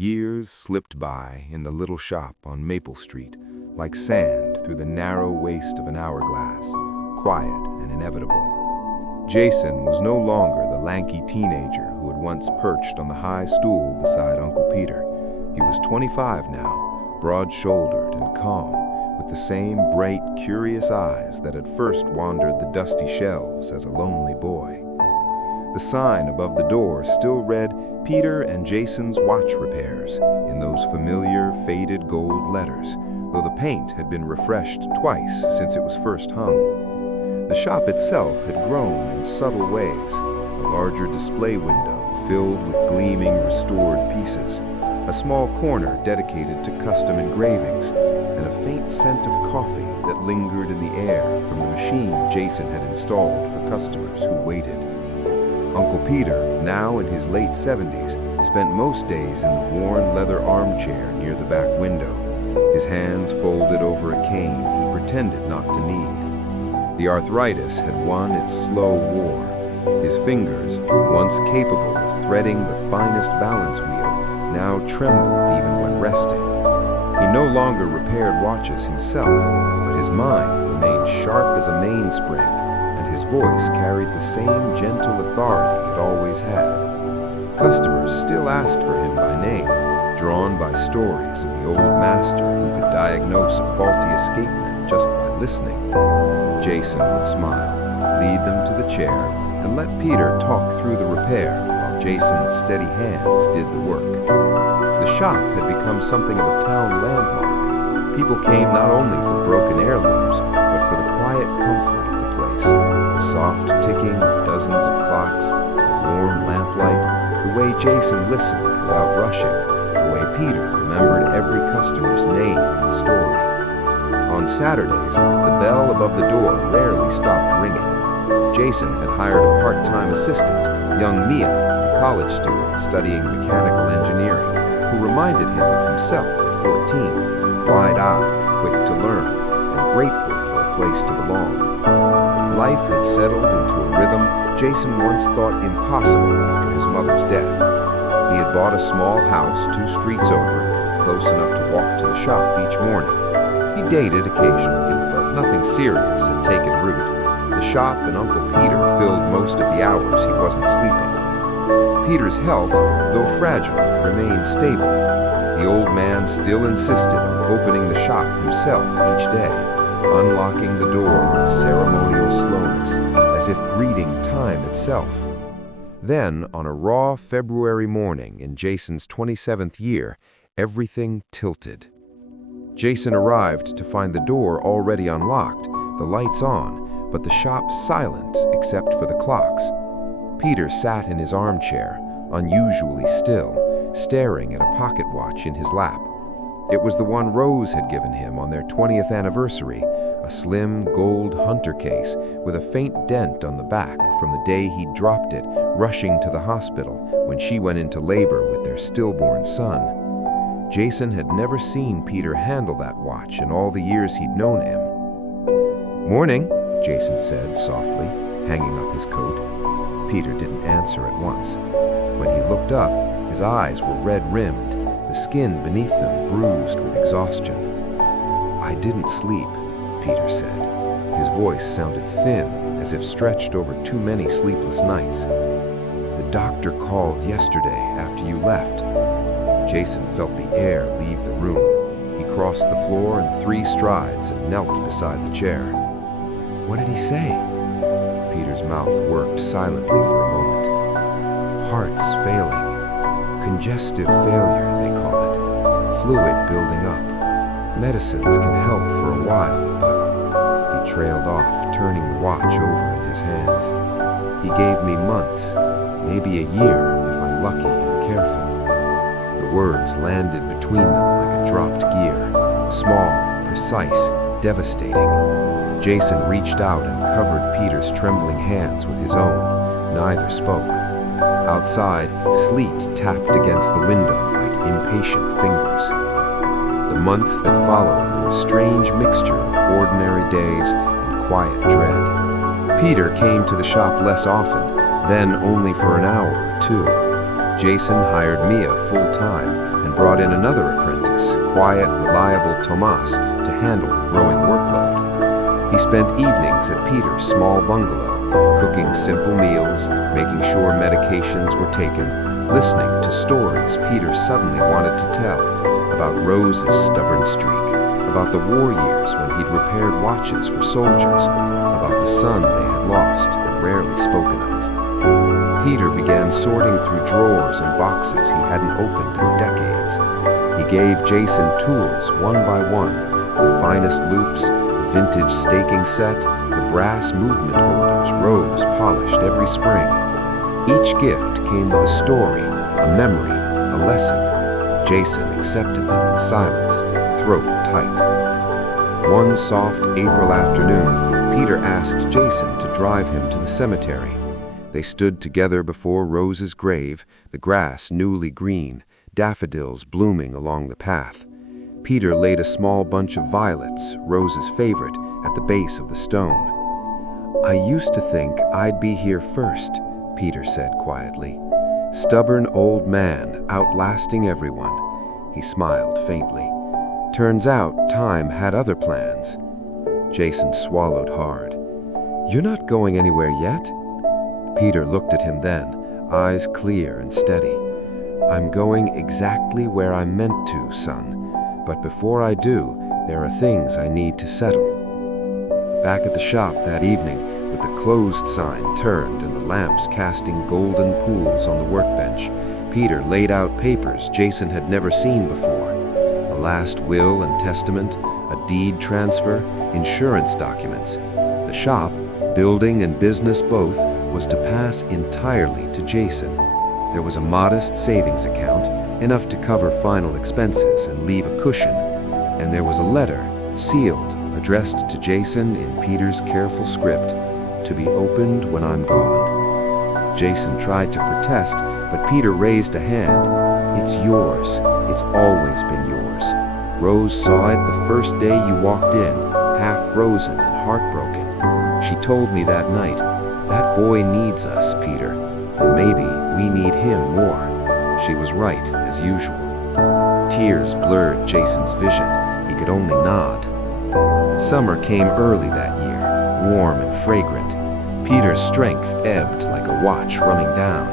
Years slipped by in the little shop on Maple Street, like sand through the narrow waist of an hourglass, quiet and inevitable. Jason was no longer the lanky teenager who had once perched on the high stool beside Uncle Peter. He was 25 now, broad-shouldered and calm, with the same bright, curious eyes that had first wandered the dusty shelves as a lonely boy. The sign above the door still read Peter and Jason's Watch Repairs in those familiar, faded gold letters, though the paint had been refreshed twice since it was first hung. The shop itself had grown in subtle ways, a larger display window filled with gleaming, restored pieces, a small corner dedicated to custom engravings, and a faint scent of coffee that lingered in the air from the machine Jason had installed for customers who waited. Uncle Peter, now in his late 70s, spent most days in the worn leather armchair near the back window, his hands folded over a cane he pretended not to need. The arthritis had won its slow war. His fingers, once capable of threading the finest balance wheel, now trembled even when resting. He no longer repaired watches himself, but his mind remained sharp as a mainspring, and his voice carried the same gentle authority it always had. Customers still asked for him by name, drawn by stories of the old master who could diagnose a faulty escapement just by listening. Jason would smile, lead them to the chair, and let Peter talk through the repair while Jason's steady hands did the work. The shop had become something of a town landmark. People came not only for broken heirlooms, but for the quiet comfort of the place. The soft ticking of dozens of clocks, the warm lamplight, the way Jason listened without rushing, the way Peter remembered every customer's name and story. On Saturdays, the bell above the door rarely stopped ringing. Jason had hired a part-time assistant, young Mia, a college student studying mechanical engineering, who reminded him of himself at 14, wide-eyed, quick to learn, and grateful for a place to belong. Life had settled into a rhythm Jason once thought impossible after his mother's death. He had bought a small house 2 streets over, close enough to walk to the shop each morning. He dated occasionally, but nothing serious had taken root. The shop and Uncle Peter filled most of the hours he wasn't sleeping. Peter's health, though fragile, remained stable. The old man still insisted on opening the shop himself each day, unlocking the door with ceremonial slowness, as if greeting time itself. Then, on a raw February morning in Jason's 27th year, everything tilted. Jason arrived to find the door already unlocked, the lights on, but the shop silent except for the clocks. Peter sat in his armchair, unusually still, staring at a pocket watch in his lap. It was the one Rose had given him on their 20th anniversary, a slim gold hunter case with a faint dent on the back from the day he'd dropped it, rushing to the hospital when she went into labor with their stillborn son. Jason had never seen Peter handle that watch in all the years he'd known him. "Morning," Jason said softly, hanging up his coat. Peter didn't answer at once. When he looked up, his eyes were red-rimmed, the skin beneath them bruised with exhaustion. "I didn't sleep," Peter said. His voice sounded thin, as if stretched over too many sleepless nights. "The doctor called yesterday after you left." Jason felt the air leave the room. He crossed the floor in 3 strides and knelt beside the chair. "What did he say?" Peter's mouth worked silently for a moment. "Heart's failing. Congestive failure, they call it. Fluid building up. Medicines can help for a while, but..." He trailed off, turning the watch over in his hands. "He gave me months, maybe a year if I'm lucky and careful." The words landed between them like a dropped gear, small, precise, devastating. Jason reached out and covered Peter's trembling hands with his own. Neither spoke. Outside, sleet tapped against the window like impatient fingers. The months that followed were a strange mixture of ordinary days and quiet dread. Peter came to the shop less often, then only for an hour or 2. Jason hired Mia full-time, and brought in another apprentice, quiet, reliable Tomas, to handle the growing workload. He spent evenings at Peter's small bungalow, cooking simple meals, making sure medications were taken, listening to stories Peter suddenly wanted to tell, about Rose's stubborn streak, about the war years when he'd repaired watches for soldiers, about the son they had lost and rarely spoken of. Peter began sorting through drawers and boxes he hadn't opened in decades. He gave Jason tools one by one, the finest loops, the vintage staking set, the brass movement holders Rose polished every spring. Each gift came with a story, a memory, a lesson. Jason accepted them in silence, throat tight. One soft April afternoon, Peter asked Jason to drive him to the cemetery. They stood together before Rose's grave, the grass newly green, daffodils blooming along the path. Peter laid a small bunch of violets, Rose's favorite, at the base of the stone. "I used to think I'd be here first," Peter said quietly. "Stubborn old man, outlasting everyone." He smiled faintly. "Turns out time had other plans." Jason swallowed hard. "You're not going anywhere yet?" Peter looked at him then, eyes clear and steady. "I'm going exactly where I'm meant to, son. But before I do, there are things I need to settle." Back at the shop that evening, with the closed sign turned and the lamps casting golden pools on the workbench, Peter laid out papers Jason had never seen before. A last will and testament, a deed transfer, insurance documents. The shop, building and business both, was to pass entirely to Jason. There was a modest savings account, enough to cover final expenses and leave a cushion. And there was a letter, sealed, addressed to Jason in Peter's careful script, to be opened when I'm gone. Jason tried to protest, but Peter raised a hand. "It's yours. It's always been yours. Rose saw it the first day you walked in, half frozen and heartbroken. She told me that night, 'That boy needs us, Peter, and maybe we need him more.' She was right, as usual." Tears blurred Jason's vision. He could only nod. Summer came early that year, warm and fragrant. Peter's strength ebbed like a watch running down.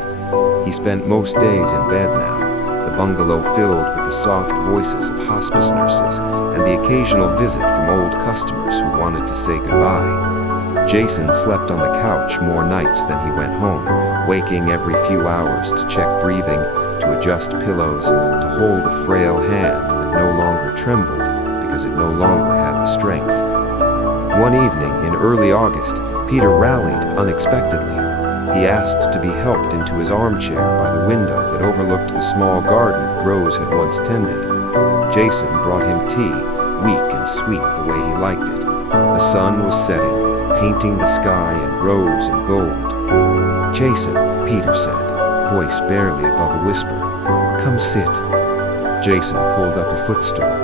He spent most days in bed now, the bungalow filled with the soft voices of hospice nurses and the occasional visit from old customers who wanted to say goodbye. Jason slept on the couch more nights than he went home, waking every few hours to check breathing, to adjust pillows, to hold a frail hand that no longer trembled because it no longer had the strength. One evening in early August, Peter rallied unexpectedly. He asked to be helped into his armchair by the window that overlooked the small garden Rose had once tended. Jason brought him tea, weak and sweet the way he liked it. The sun was setting, painting the sky in rose and gold. "Jason," Peter said, voice barely above a whisper, "come sit." Jason pulled up a footstool.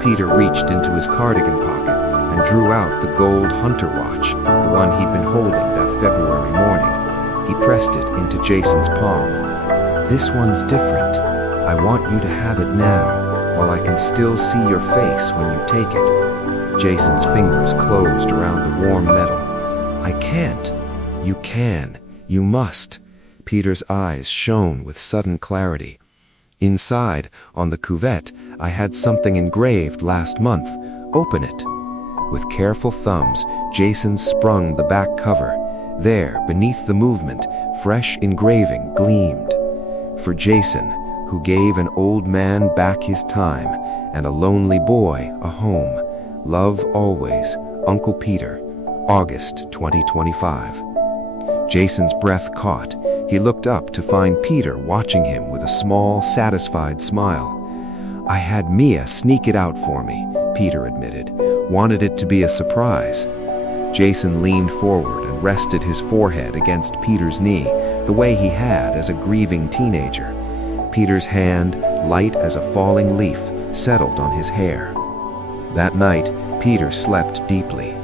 Peter reached into his cardigan pocket and drew out the gold hunter watch, the one he'd been holding that February morning. He pressed it into Jason's palm. "This one's different. I want you to have it now, while I can still see your face when you take it." Jason's fingers closed around the warm metal. "I can't." "You can. You must." Peter's eyes shone with sudden clarity. "Inside, on the cuvette, I had something engraved last month. Open it." With careful thumbs, Jason sprung the back cover. There, beneath the movement, fresh engraving gleamed. For Jason, who gave an old man back his time, and a lonely boy a home. Love always, Uncle Peter, August 2025. Jason's breath caught. He looked up to find Peter watching him with a small, satisfied smile. "I had Mia sneak it out for me," Peter admitted. "Wanted it to be a surprise." Jason leaned forward and rested his forehead against Peter's knee, the way he had as a grieving teenager. Peter's hand, light as a falling leaf, settled on his hair. That night, Peter slept deeply.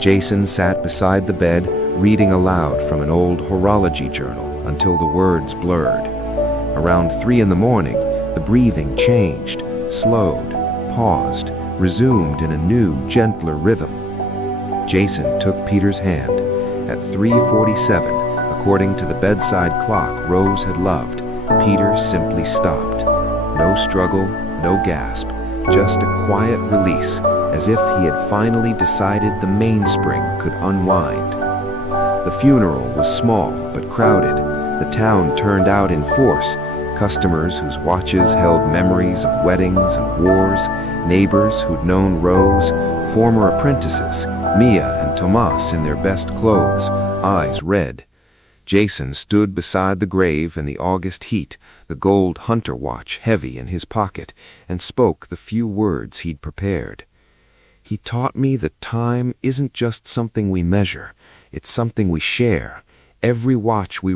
Jason sat beside the bed, reading aloud from an old horology journal until the words blurred. Around 3 in the morning, The breathing changed, slowed, paused, resumed in a new, gentler rhythm. Jason took Peter's hand. At 3:47, according to the bedside clock Rose had loved, Peter simply stopped. No struggle, no gasp, just a quiet release, as if he had finally decided the mainspring could unwind. The funeral was small but crowded. The town turned out in force. Customers whose watches held memories of weddings and wars, neighbors who'd known Rose, former apprentices, Mia and Tomas in their best clothes, eyes red. Jason stood beside the grave in the August heat, the gold hunter watch heavy in his pocket, and spoke the few words he'd prepared. He taught me that time isn't just something we measure, it's something we share. Every watch we